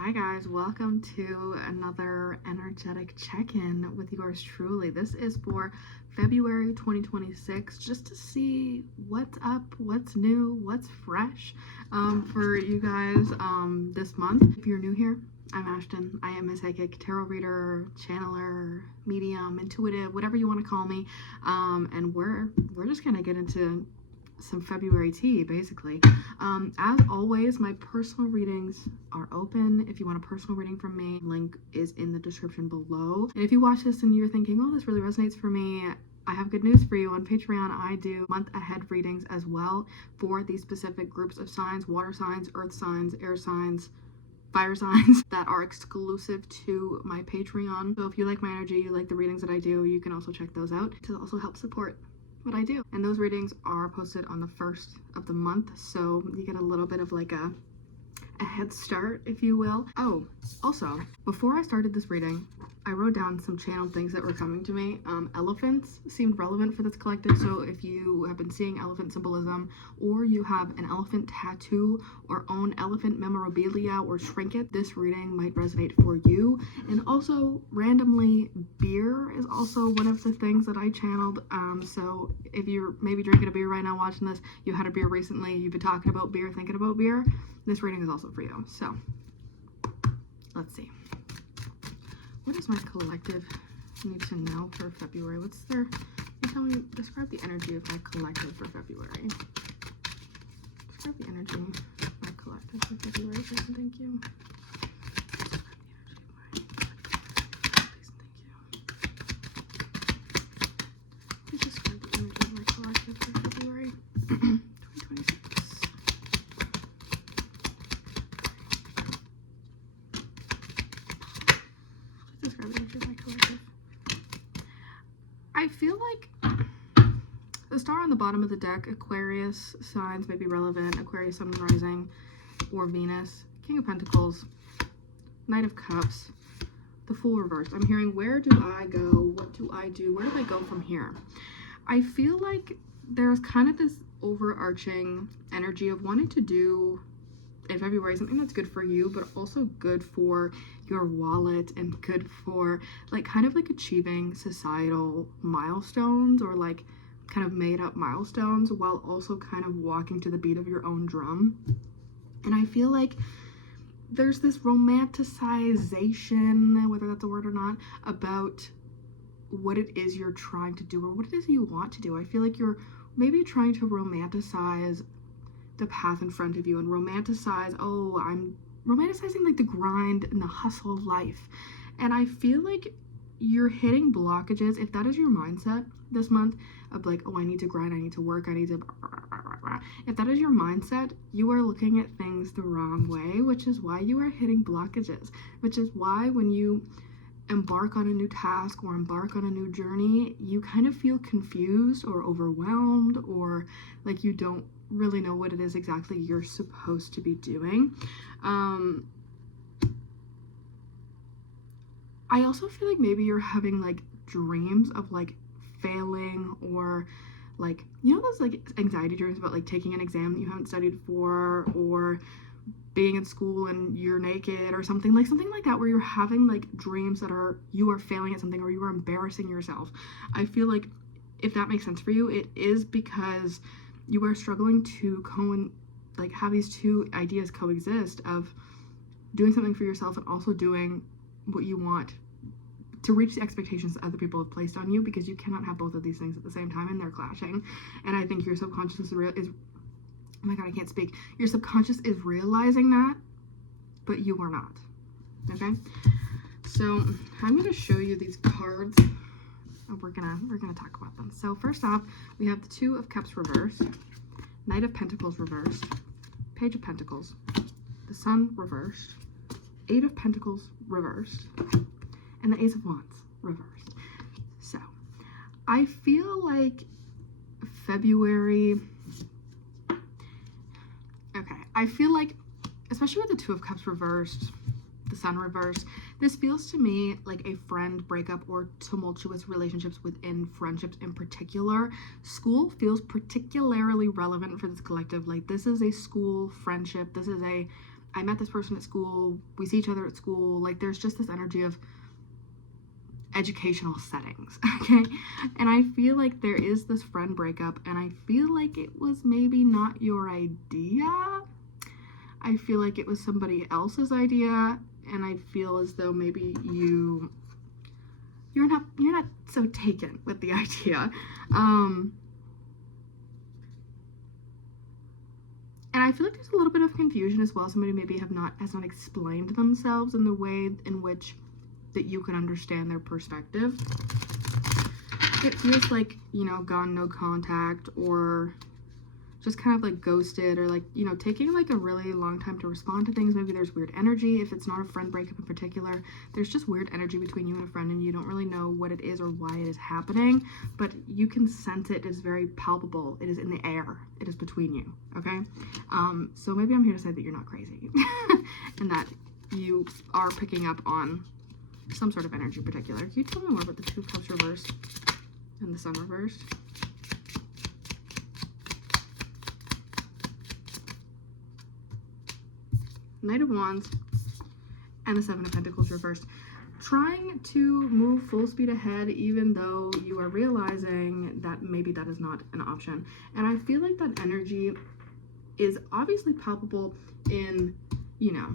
Hi guys, welcome to another energetic check-in with yours truly. This is for February 2026, just to see what's up, what's new, what's fresh for you guys this month. If you're new here, I'm Ashton. I am a psychic tarot reader, channeler, medium, intuitive, whatever you want to call me. And we're just gonna get into some February tea, basically. As always, my personal readings are open. If you want a personal reading from me, link is in the description below. And if you watch this and you're thinking, oh, this really resonates for me, I have good news for you. On Patreon, I do month ahead readings as well for these specific groups of signs: water signs, earth signs, air signs, fire signs that are exclusive to my Patreon. So if you like my energy, you like the readings that I do, you can also check those out to also help support what I do. And those readings are posted on the first of the month, so you get a little bit of like a head start, if you will. Oh, also, before I started this reading, I wrote down some channeled things that were coming to me. Elephants seemed relevant for this collective, so if you have been seeing elephant symbolism, or you have an elephant tattoo, or own elephant memorabilia or trinket, this reading might resonate for you. And also, randomly, beer is also one of the things that I channeled. So if you're maybe drinking a beer right now watching this, you had a beer recently, you've been talking about beer, thinking about beer, this reading is also for you. So let's see. What does my collective need to know for February? What's their, tell me, describe the energy of my collective for February. Describe the energy of my collective for February, please and thank you. Please describe the energy of my collective for February 2026. Describe the energy of my collective. I feel like the star on the bottom of the deck, Aquarius signs may be relevant. Aquarius, Sun, Rising, or Venus. King of Pentacles, Knight of Cups, the Fool reversed. I'm hearing, where do I go? What do I do? Where do I go from here? I feel like there's kind of this overarching energy of wanting to do in February something that's good for you, but also good for your wallet and good for like kind of like achieving societal milestones or like kind of made up milestones while also kind of walking to the beat of your own drum. And I feel like there's this romanticization, whether that's a word or not, about what it is you're trying to do or what it is you want to do. I feel like you're maybe trying to romanticize the path in front of you and romanticize, oh, I'm romanticizing like the grind and the hustle life. And I feel like you're hitting blockages, if that is your mindset this month, of like, oh, I need to grind, I need to work, I need to, if that is your mindset, you are looking at things the wrong way, which is why you are hitting blockages, which is why when you embark on a new task or embark on a new journey, you kind of feel confused or overwhelmed, or like you don't really know what it is exactly you're supposed to be doing. I also feel like maybe you're having like dreams of like failing, or like, you know, those like anxiety dreams about like taking an exam that you haven't studied for, or being in school and you're naked, or something like that, where you're having like dreams that are, you are failing at something or you are embarrassing yourself. I feel like if that makes sense for you, it is because you are struggling to have these two ideas coexist of doing something for yourself and also doing what you want to reach the expectations that other people have placed on you, because you cannot have both of these things at the same time and they're clashing. And I think your subconscious is oh my god, I can't speak. Your subconscious is realizing that, but you are not. Okay? So I'm gonna show you these cards. We're gonna talk about them. So first off, we have the Two of Cups reversed, Knight of Pentacles reversed, Page of Pentacles, the Sun reversed, Eight of Pentacles reversed, and the Ace of Wands reversed. So I feel like February, I feel like, especially with the Two of Cups reversed, the Sun reversed, this feels to me like a friend breakup or tumultuous relationships within friendships in particular. School feels particularly relevant for this collective. Like, this is a school friendship. This is a I met this person at school, we see each other at school. Like, there's just this energy of educational settings, okay? And I feel like there is this friend breakup, and I feel like it was maybe not your idea. I feel like it was somebody else's idea, and I feel as though maybe you're not so taken with the idea. And I feel like there's a little bit of confusion as well. Somebody maybe has not explained themselves in the way in which that you can understand their perspective. It feels like, you know, gone no contact, or just kind of like ghosted, or like, you know, taking like a really long time to respond to things. Maybe there's weird energy. If it's not a friend breakup in particular, there's just weird energy between you and a friend, and you don't really know what it is or why it is happening, but you can sense it. It is very palpable. It is in the air. It is between you, okay? So maybe I'm here to say that you're not crazy and that you are picking up on some sort of energy in particular. Can you tell me more about the Two of Cups reversed and the Sun reversed? Knight of Wands and the Seven of Pentacles reversed. Trying to move full speed ahead, even though you are realizing that maybe that is not an option. And I feel like that energy is obviously palpable in, you know,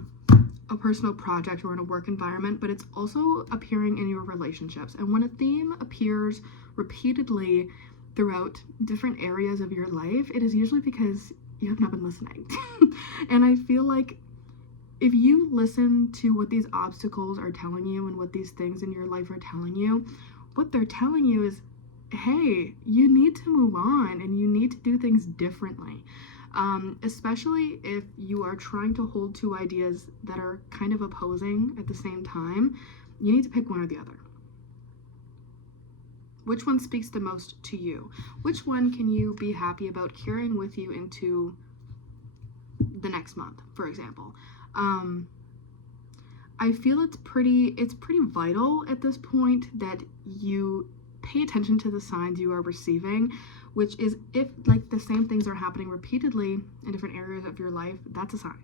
a personal project or in a work environment, but it's also appearing in your relationships. And when a theme appears repeatedly throughout different areas of your life, it is usually because you have not been listening. And I feel like if you listen to what these obstacles are telling you and what these things in your life are telling you, what they're telling you is, hey, you need to move on and you need to do things differently. Especially if you are trying to hold two ideas that are kind of opposing at the same time. You need to pick one or the other. Which one speaks the most to you? Which one can you be happy about carrying with you into the next month, for example? I feel it's pretty vital at this point that you pay attention to the signs you are receiving, which is if like the same things are happening repeatedly in different areas of your life, that's a sign.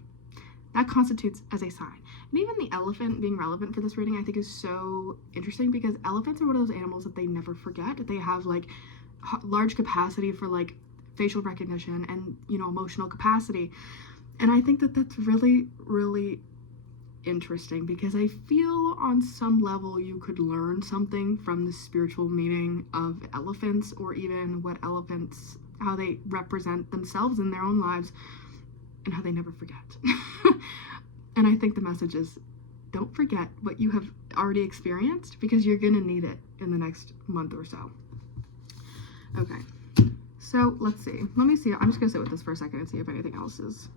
That constitutes as a sign. And even the elephant being relevant for this reading, I think is so interesting, because elephants are one of those animals that they never forget. They have like large capacity for like facial recognition and, you know, emotional capacity. And I think that that's really, really interesting, because I feel on some level you could learn something from the spiritual meaning of elephants, or even what elephants, how they represent themselves in their own lives and how they never forget. And I think the message is, don't forget what you have already experienced, because you're gonna need it in the next month or so. Okay, so let's see. Let me see. I'm just gonna sit with this for a second and see if anything else is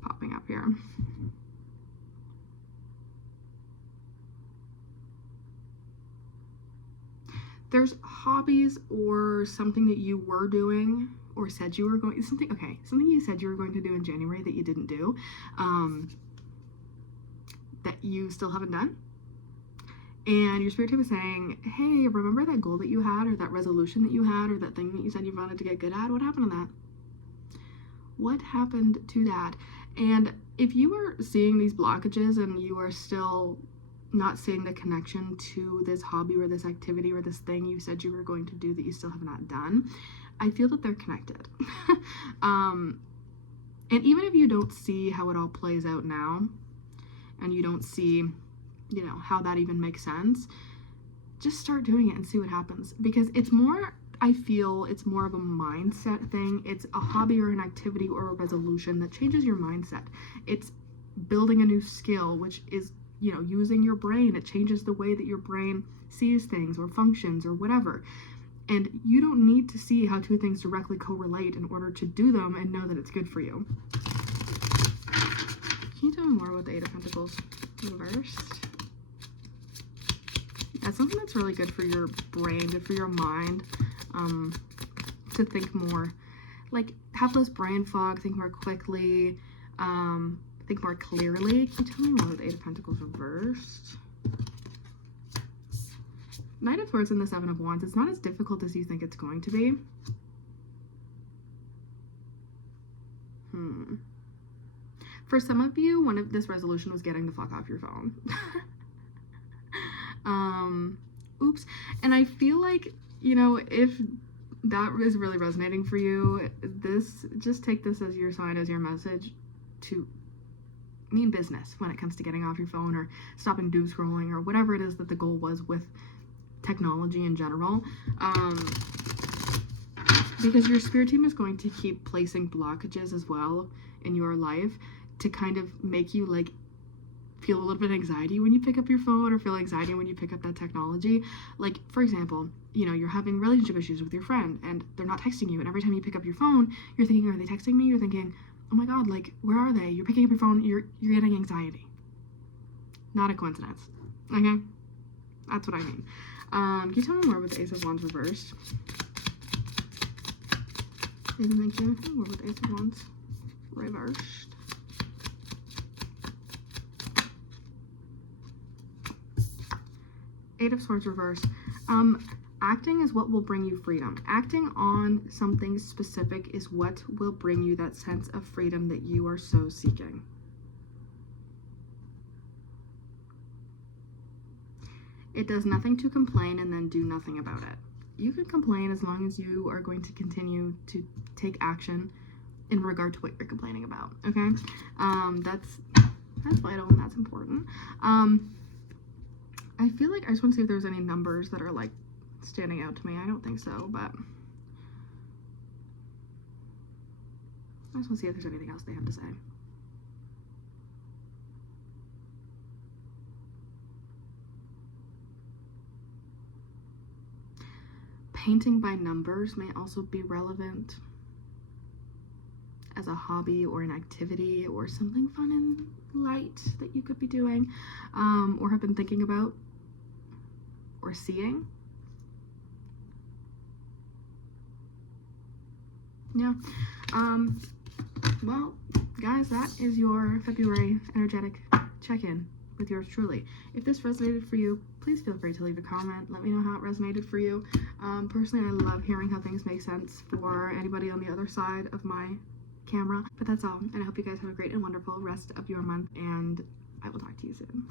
popping up here. There's hobbies or something that you were doing or said you were going, something you said you were going to do in January that you didn't do, that you still haven't done. And your spirit team is saying, hey, remember that goal that you had, or that resolution that you had, or that thing that you said you wanted to get good at? What happened to that? What happened to that? And if you are seeing these blockages and you are still not seeing the connection to this hobby or this activity or this thing you said you were going to do that you still have not done, I feel that they're connected. And even if you don't see how it all plays out now, and you don't see, you know, how that even makes sense, just start doing it and see what happens. Because it's more, I feel it's more of a mindset thing. It's a hobby or an activity or a resolution that changes your mindset. It's building a new skill, which is, you know, using your brain. It changes the way that your brain sees things or functions or whatever. And you don't need to see how two things directly correlate in order to do them and know that it's good for you. Can you tell me more about the Eight of Pentacles reversed? That's something that's really good for your brain, good for your mind, to think more, like have less brain fog, think more quickly, think more clearly. Can you tell me more about the Eight of Pentacles reversed? Knight of Swords and the Seven of Wands. It's not as difficult as you think it's going to be. For some of you, one of this resolution was getting the fuck off your phone. Oops. And I feel like, you know, if that is really resonating for you, just take this as your sign, as your message to mean business when it comes to getting off your phone or stopping doom scrolling or whatever it is that the goal was with technology in general. Because your spirit team is going to keep placing blockages as well in your life to kind of make you like feel a little bit of anxiety when you pick up your phone, or feel anxiety when you pick up that technology. Like, for example, you know, you're having relationship issues with your friend and they're not texting you, and every time you pick up your phone, you're thinking, are they texting me? You're thinking, oh my god, like, where are they? You're picking up your phone, you're getting anxiety. Not a coincidence. Okay? That's what I mean. Can you tell me more with the Ace of Wands reversed? Thank you. More with the Ace of Wands reversed. Eight of Swords reversed. Acting is what will bring you freedom. Acting on something specific is what will bring you that sense of freedom that you are so seeking. It does nothing to complain and then do nothing about it. You can complain as long as you are going to continue to take action in regard to what you're complaining about, okay? That's vital and that's important. I feel like I just want to see if there's any numbers that are like standing out to me. I don't think so, but I just want to see if there's anything else they have to say. Painting by numbers may also be relevant as a hobby or an activity or something fun and light that you could be doing, or have been thinking about or seeing. Yeah. Well, guys, that is your February energetic check-in with yours truly. If this resonated for you, please feel free to leave a comment. Let me know how it resonated for you. Personally, I love hearing how things make sense for anybody on the other side of my camera. But that's all, and I hope you guys have a great and wonderful rest of your month, and I will talk to you soon.